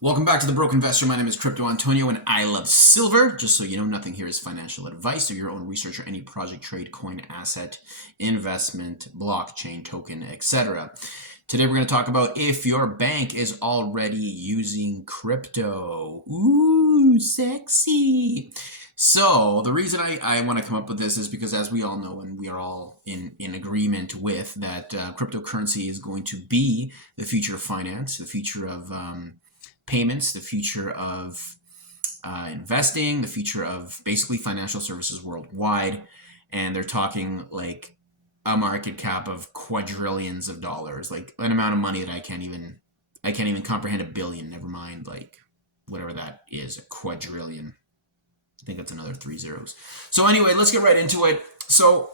Welcome back to The Broke Investor. My name is Crypto Antonio and I love silver. Just so you know, nothing here is financial advice or your own research or any project, trade, coin, asset, investment, blockchain, token, etc. Today we're going to talk about if your bank is already using crypto. Ooh, sexy. So the reason I want to come up with this is because, as we all know, and we are all in agreement with, that cryptocurrency is going to be the future of finance, the future of payments, the future of investing, the future of basically financial services worldwide. And they're talking like a market cap of quadrillions of dollars, like an amount of money that I can't even comprehend. A billion, never mind, like whatever that is, a quadrillion. I think that's another three zeros. So anyway, let's get right into it. So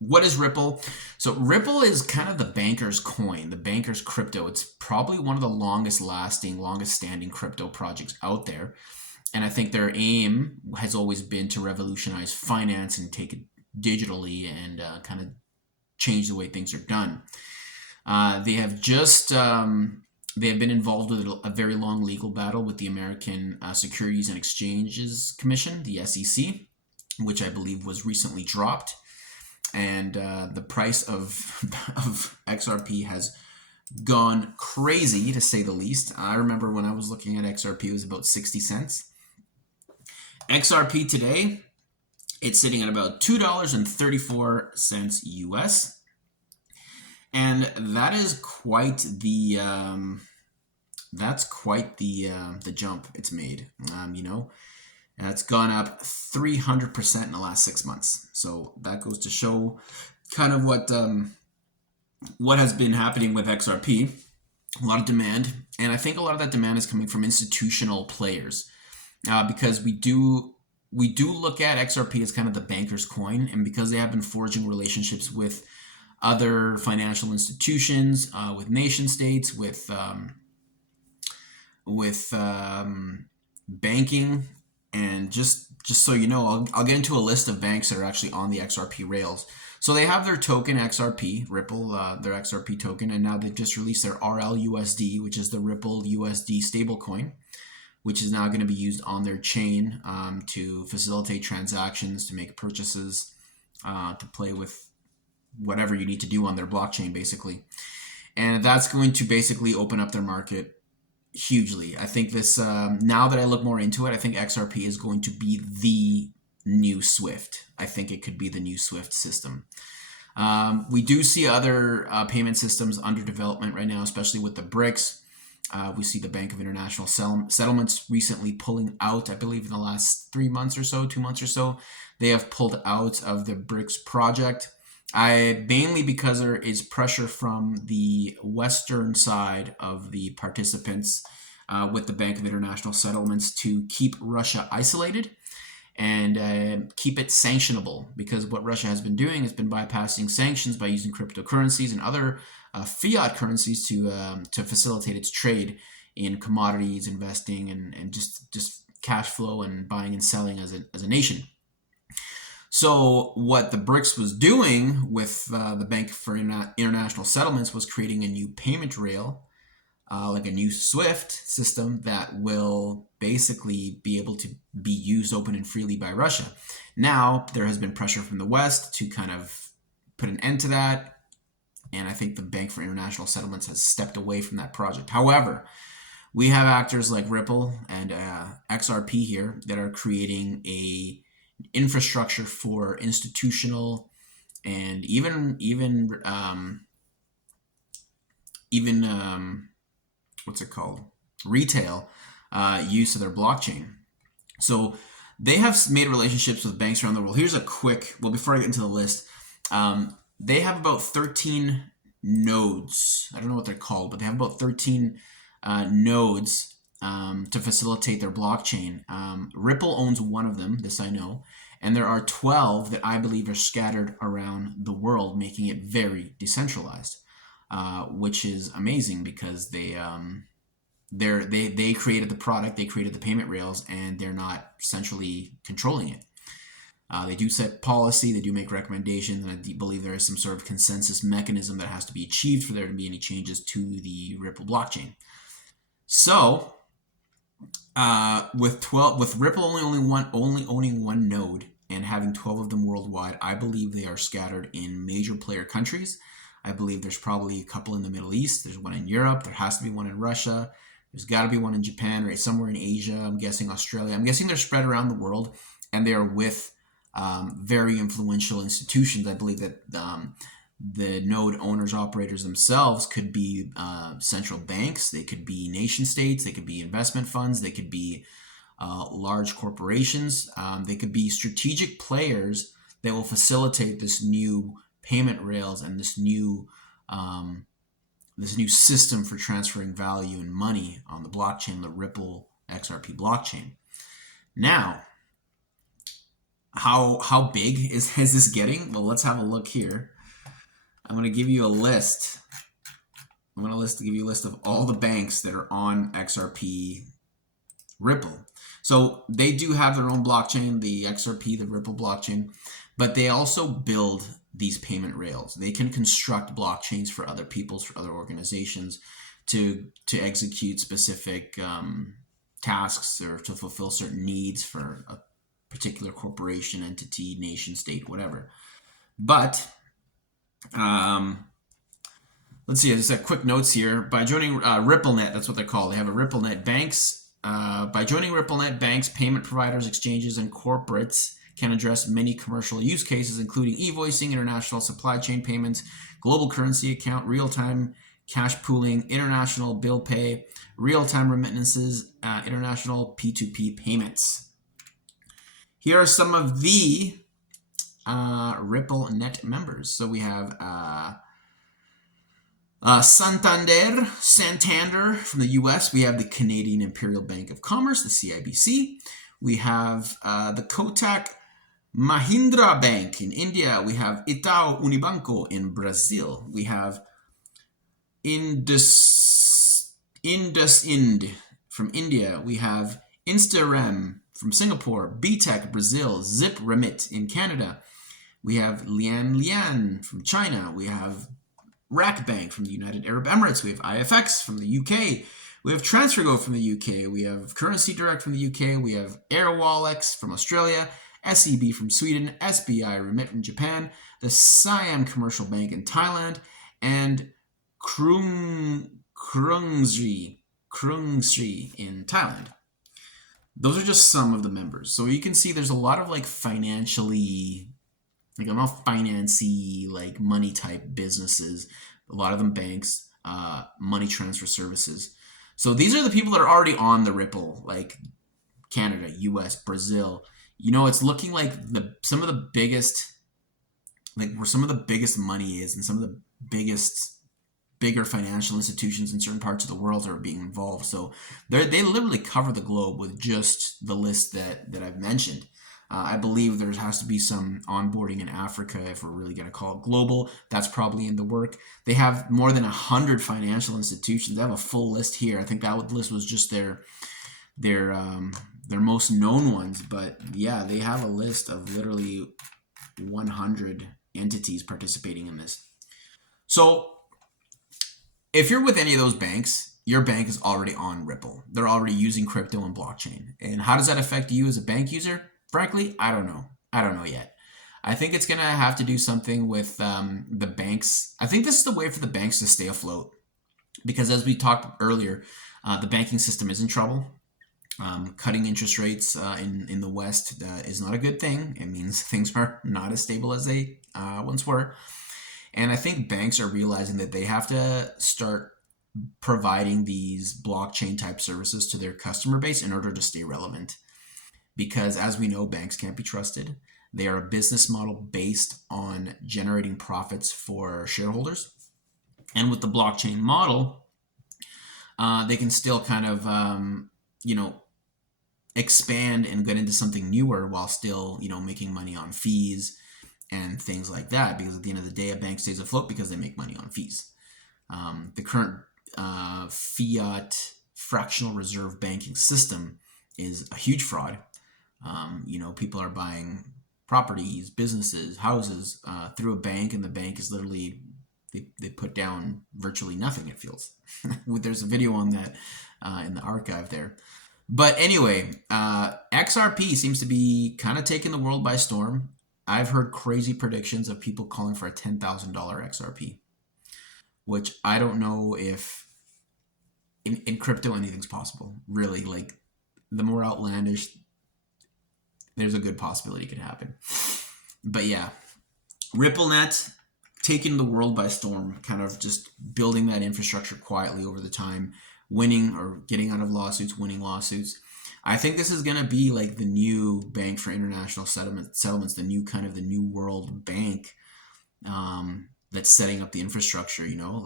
what is Ripple? So Ripple is kind of the banker's coin, the banker's crypto. It's probably one of the longest standing crypto projects out there. And I think their aim has always been to revolutionize finance and take it digitally and kind of change the way things are done. They have been involved with a very long legal battle with the American Securities and Exchanges Commission, the SEC, which I believe was recently dropped. And the price of XRP has gone crazy, to say the least. I remember when I was looking at XRP, it was about 60 cents. XRP today, it's sitting at about $2.34 US. And that is quite the jump it's made. It's gone up 300% in the last 6 months. So that goes to show kind of what has been happening with XRP. A lot of demand, and I think a lot of that demand is coming from institutional players, because we do look at XRP as kind of the banker's coin, and because they have been forging relationships with other financial institutions, with nation states, with banking. And just so you know, I'll get into a list of banks that are actually on the XRP rails. So they have their token XRP, Ripple, their XRP token, and now they've just released their RLUSD, which is the Ripple USD stablecoin, which is now going to be used on their chain to facilitate transactions, to make purchases, to play with whatever you need to do on their blockchain, basically. And that's going to basically open up their market hugely. I think this, now that I look more into it, I think XRP is going to be the new Swift. I think it could be the new Swift system. We do see other payment systems under development right now, especially with the BRICS. We see the Bank of International Settlements recently pulling out, I believe in the last 3 months or so, 2 months or so, they have pulled out of the BRICS project. Mainly because there is pressure from the Western side of the participants with the Bank of International Settlements to keep Russia isolated and keep it sanctionable, because what Russia has been doing has been bypassing sanctions by using cryptocurrencies and other fiat currencies to facilitate its trade in commodities, investing, and just cash flow and buying and selling as a nation. So what the BRICS was doing with the Bank for International Settlements was creating a new payment rail, like a new SWIFT system that will basically be able to be used open and freely by Russia. Now, there has been pressure from the West to kind of put an end to that, and I think the Bank for International Settlements has stepped away from that project. However, we have actors like Ripple and XRP here that are creating a infrastructure for institutional and even what's it called, retail use of their blockchain. So they have made relationships with banks around the world. Here's a quick, well, before I get into the list, they have about 13 nodes. I don't know what they're called, but they have about 13 nodes to facilitate their blockchain. Ripple owns one of them, this I know, and there are 12 that I believe are scattered around the world, making it very decentralized, which is amazing because they created the product, they created the payment rails, and they're not centrally controlling it. They do set policy, they do make recommendations, and I believe there is some sort of consensus mechanism that has to be achieved for there to be any changes to the Ripple blockchain. So with Ripple only owning one node and having 12 of them worldwide, I believe they are scattered in major player countries. I believe there's probably a couple in the Middle East. There's one in Europe. There has to be one in Russia. There's got to be one in Japan, right? Somewhere in Asia. I'm guessing Australia. I'm guessing they're spread around the world, and they are with very influential institutions. I believe that the node owners, operators themselves could be central banks. They could be nation states. They could be investment funds. They could be large corporations. They could be strategic players that will facilitate this new payment rails and this new system for transferring value and money on the blockchain, the Ripple XRP blockchain. Now, how big is this getting? Well, let's have a look here. I'm going to give you a list. I'm going to give you a list of all the banks that are on XRP Ripple. So they do have their own blockchain, the XRP, the Ripple blockchain, but they also build these payment rails. They can construct blockchains for other peoples, for other organizations to execute specific tasks or to fulfill certain needs for a particular corporation, entity, nation, state, whatever. But let's see, just a quick notes here. By joining RippleNet, that's what they're called. They have a RippleNet banks. By joining RippleNet, banks, payment providers, exchanges, and corporates can address many commercial use cases, including e-voicing, international supply chain payments, global currency account, real-time cash pooling, international bill pay, real-time remittances, international P2P payments. Here are some of the RippleNet members. So we have Santander from the US. We have the Canadian Imperial Bank of Commerce, the CIBC. We have the Kotak Mahindra Bank in India. We have Itaú Unibanco in Brazil. We have IndusInd from India. We have Instarem from Singapore, BTEC Brazil, Zip Remit in Canada. We have Lian from China. We have Rack Bank from the United Arab Emirates. We have IFX from the UK. We have TransferGo from the UK. We have Currency Direct from the UK. We have Airwallex from Australia, SEB from Sweden, SBI Remit from Japan, the Siam Commercial Bank in Thailand, and Krungsri in Thailand. Those are just some of the members. So you can see there's a lot of like financially, like I'm not financy, like money type businesses. A lot of them banks, money transfer services. So these are the people that are already on the Ripple, like Canada, US, Brazil. You know, it's looking like some of the biggest, like where some of the biggest money is, and some of the bigger financial institutions in certain parts of the world are being involved. So they literally cover the globe with just the list that I've mentioned. I believe there has to be some onboarding in Africa if we're really going to call it global. That's probably in the work. They have more than 100 financial institutions. They have a full list here. I think that list was just their most known ones. But yeah, they have a list of literally 100 entities participating in this. So if you're with any of those banks, your bank is already on Ripple. They're already using crypto and blockchain. And how does that affect you as a bank user? Frankly, I don't know. I don't know yet. I think it's going to have to do something with the banks. I think this is the way for the banks to stay afloat. Because as we talked earlier, the banking system is in trouble. Cutting interest rates in the West is not a good thing. It means things are not as stable as they once were. And I think banks are realizing that they have to start providing these blockchain type services to their customer base in order to stay relevant. Because as we know, banks can't be trusted. They are a business model based on generating profits for shareholders. And with the blockchain model, they can still kind of, expand and get into something newer while still, making money on fees and things like that. Because at the end of the day, a bank stays afloat because they make money on fees. The current fiat fractional reserve banking system is a huge fraud. People are buying properties, businesses, houses through a bank, and the bank is literally they put down virtually nothing, it feels. There's a video on that in the archive there. But anyway, XRP seems to be kind of taking the world by storm. I've heard crazy predictions of people calling for a $10,000 XRP, which I don't know if in crypto anything's possible. Really, like the more outlandish, there's a good possibility it could happen. But yeah, RippleNet taking the world by storm, kind of just building that infrastructure quietly over the time, winning or getting out of lawsuits, winning lawsuits. I think this is going to be like the new bank for international settlements, the new kind of the new world bank that's setting up the infrastructure, you know.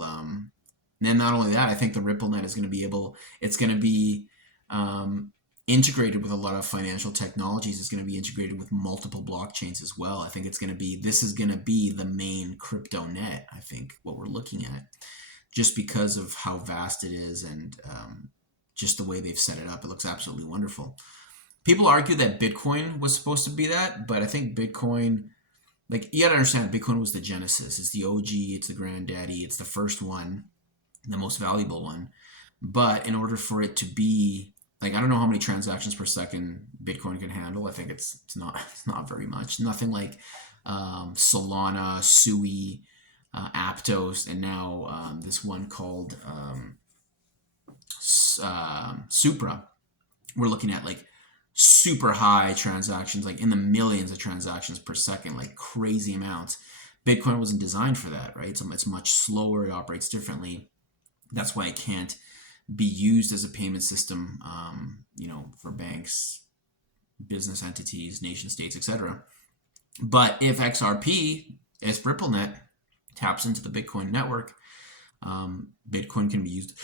And not only that, I think the RippleNet is going to be it's going to be integrated with a lot of financial technologies. It's going to be integrated with multiple blockchains as well. I think this is going to be the main crypto net, I think, what we're looking at, just because of how vast it is and just the way they've set it up. It looks absolutely wonderful. People argue that Bitcoin was supposed to be that, but I think Bitcoin, like, you got to understand, Bitcoin was the genesis. It's the OG, it's the granddaddy, it's the first one, the most valuable one. But in order for it to be, like, I don't know how many transactions per second Bitcoin can handle. I think it's not very much. Nothing like Solana, Sui, Aptos, and now this one called Supra. We're looking at like super high transactions, like in the millions of transactions per second, like crazy amounts. Bitcoin wasn't designed for that, right? So it's much slower. It operates differently. That's why it can't be used as a payment system, you know, for banks, business entities, nation states, etc. But if XRP, if RippleNet taps into the Bitcoin network, Bitcoin can be used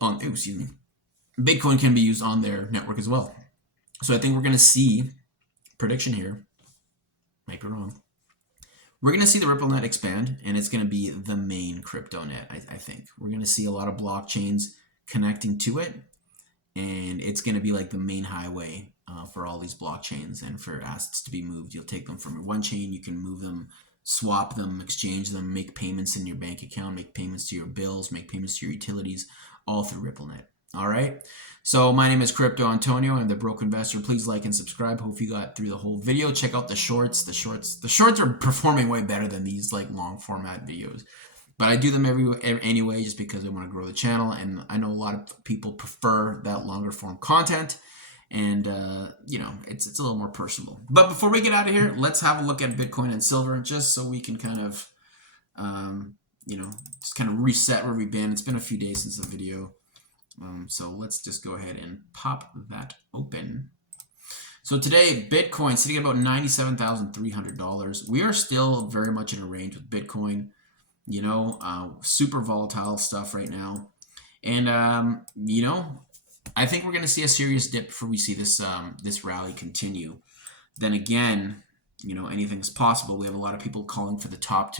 on, Bitcoin can be used on their network as well. So I think we're going to see, prediction here, might be wrong, we're going to see the RippleNet expand, and it's going to be the main crypto net, I think. We're going to see a lot of blockchains connecting to it, and it's going to be like the main highway for all these blockchains and for assets to be moved. You'll take them from one chain, you can move them, swap them, exchange them, make payments in your bank account, make payments to your bills, make payments to your utilities, all through RippleNet. All right. So my name is Crypto Antonio. I'm the Broke Investor. Please like and subscribe. Hope you got through the whole video. Check out the shorts. The shorts are performing way better than these like long format videos. But I do them anyway, just because I want to grow the channel, and I know a lot of people prefer that longer form content, and you know, it's a little more personal. But before we get out of here, let's have a look at Bitcoin and silver, just so we can kind of you know, just kind of reset where we've been. It's been a few days since the video. So let's just go ahead and pop that open. So today, Bitcoin sitting at about $97,300. We are still very much in a range with Bitcoin, you know, super volatile stuff right now. And, you know, I think we're going to see a serious dip before we see this, this rally continue. Then again, you know, anything's possible. We have a lot of people calling for the top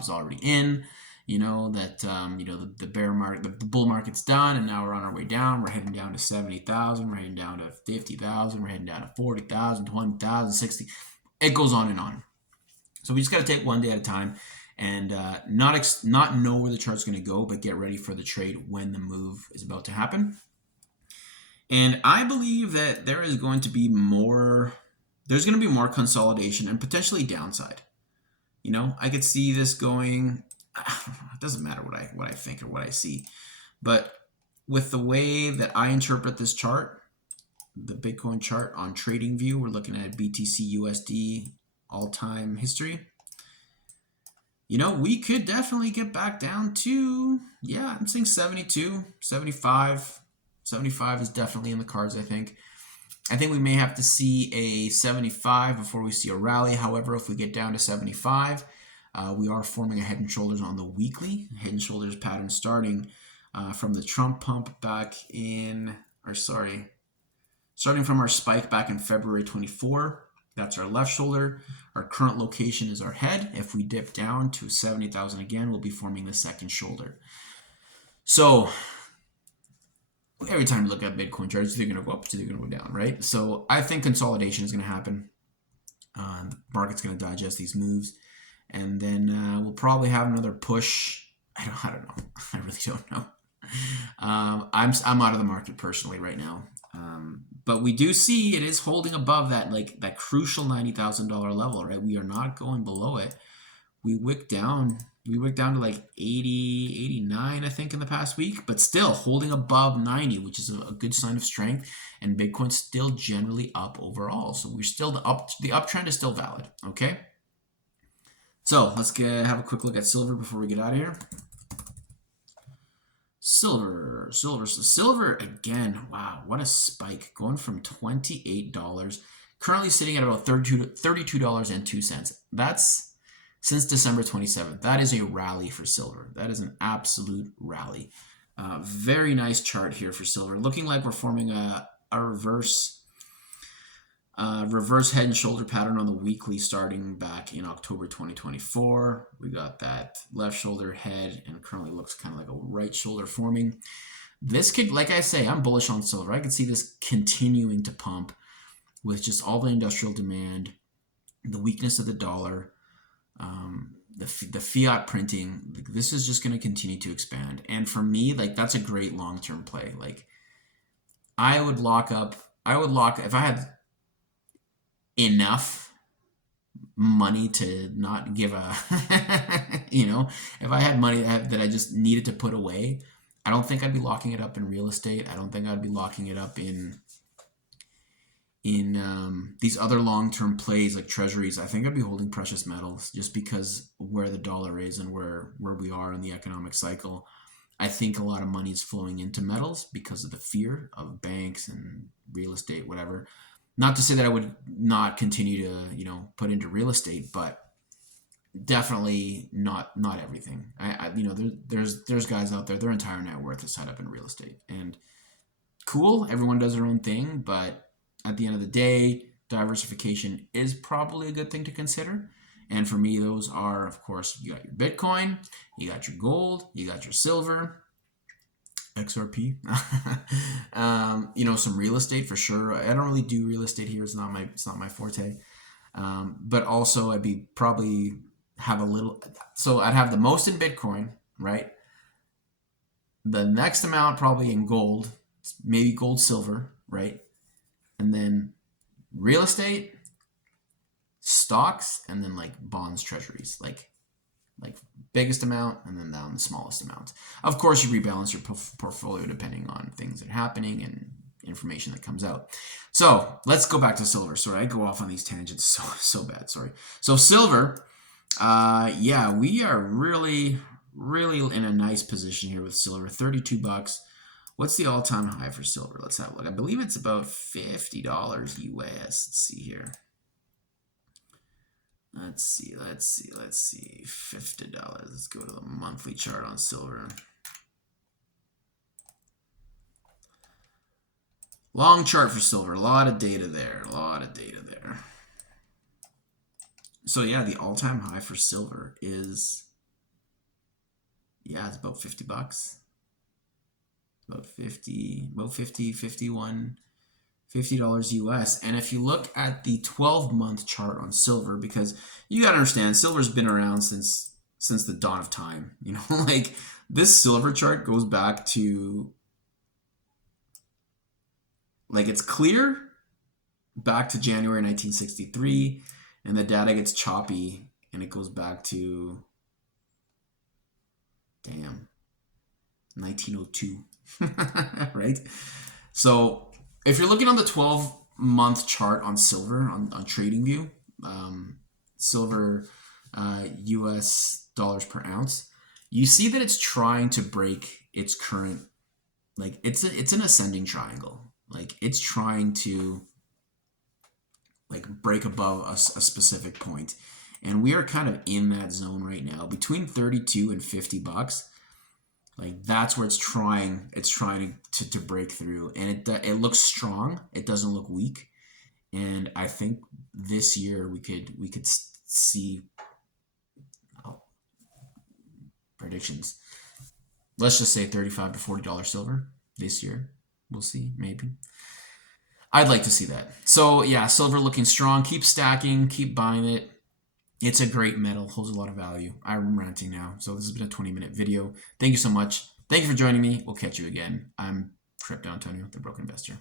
is already in. You know, that, you know, the bear market, the bull market's done, and now we're on our way down. We're heading down to 70,000. We're heading down to 50,000. We're heading down to 40,000, 20,000, 60. It goes on and on. So we just got to take one day at a time and not know where the chart's going to go, but get ready for the trade when the move is about to happen. And I believe that there's going to be more consolidation and potentially downside. You know, I could see this going. It doesn't matter what I think or what I see, but with the way that I interpret this chart, the Bitcoin chart on TradingView, we're looking at BTC USD all-time history. You know, we could definitely get back down to, yeah, I'm saying 72, 75. 75 is definitely in the cards, I think. I think we may have to see a 75 before we see a rally. However, if we get down to 75, we are forming a head and shoulders on the weekly. Head and shoulders pattern starting from the Trump pump back in, starting from our spike back in February 24. That's our left shoulder. Our current location is our head. If we dip down to 70,000 again, we'll be forming the second shoulder. So every time you look at Bitcoin charts, they're going to go up, they're going to go down, right? So I think consolidation is going to happen. The market's going to digest these moves. and then we'll probably have another push. I don't know. I really don't know. I'm out of the market personally right now. But we do see it is holding above that crucial $90,000 level, right? We are not going below it. We wicked down to like 80, 89, I think, in the past week, but still holding above 90, which is a good sign of strength. And Bitcoin's still generally up overall. So we're still the uptrend is still valid. Okay. So let's have a quick look at silver before we get out of here. Silver. So silver again. Wow, what a spike. Going from $28, currently sitting at about $32.02. That's since December 27th. That is a rally for silver. That is an absolute rally. Very nice chart here for silver. Looking like we're forming a reverse head and shoulder pattern on the weekly starting back in October 2024. We got that left shoulder head and currently looks kind of like a right shoulder forming. This could, like I say, I'm bullish on silver. I could see this continuing to pump with just all the industrial demand, the weakness of the dollar, the fiat printing. This is just going to continue to expand. And for me, like, that's a great long-term play. Like, I would lock, if I had enough money to not give a, if I had money that I just needed to put away, I don't think I'd be locking it up in real estate. I don't think I'd be locking it up in these other long-term plays like treasuries. I think I'd be holding precious metals just because where the dollar is and where we are in the economic cycle. I think a lot of money is flowing into metals because of the fear of banks and real estate, whatever. Not to say that I would not continue to, put into real estate, but definitely not everything. There's guys out there, their entire net worth is tied up in real estate, and cool, everyone does their own thing, but at the end of the day, diversification is probably a good thing to consider. And for me, those are, of course, you got your Bitcoin, you got your gold, you got your silver, XRP, some real estate for sure. I don't really do real estate here. It's not my forte. But also I'd be probably have a little, so I'd have the most in Bitcoin, right? The next amount probably in gold, maybe gold, silver, right? And then real estate, stocks, and then like bonds, treasuries, like biggest amount and then down the smallest amount. Of course, you rebalance your portfolio depending on things that are happening and information that comes out. So let's go back to silver. Sorry, I go off on these tangents so bad. Sorry. So silver, we are really in a nice position here with silver. $32. What's the all-time high for silver? Let's have a look. I believe it's about $50 US. Let's see here. Let's see. $50. Let's go to the monthly chart on silver. Long chart for silver. A lot of data there. So yeah, the all-time high for silver is, it's about $50. About 50, 51, $50 US. And if you look at the 12-month chart on silver, because you got to understand, silver's been around since the dawn of time. Like this silver chart goes back to, like, it's clear back to January 1963, and the data gets choppy and it goes back to 1902. Right? So if you're looking on the 12-month chart on silver on TradingView, silver US dollars per ounce, you see that it's trying to break its current, like it's an ascending triangle. Like it's trying to like break above a specific point. And we are kind of in that zone right now between 32 and $50. Like that's where it's trying to break through, and it looks strong. It doesn't look weak, and I think this year we could see predictions. Let's just say $35 to $40 silver this year. We'll see, maybe. I'd like to see that. So yeah, silver looking strong. Keep stacking. Keep buying it. It's a great metal, holds a lot of value. I'm ranting now, so this has been a 20-minute video. Thank you so much. Thank you for joining me. We'll catch you again. I'm Crypto Antonio, the Broken Investor.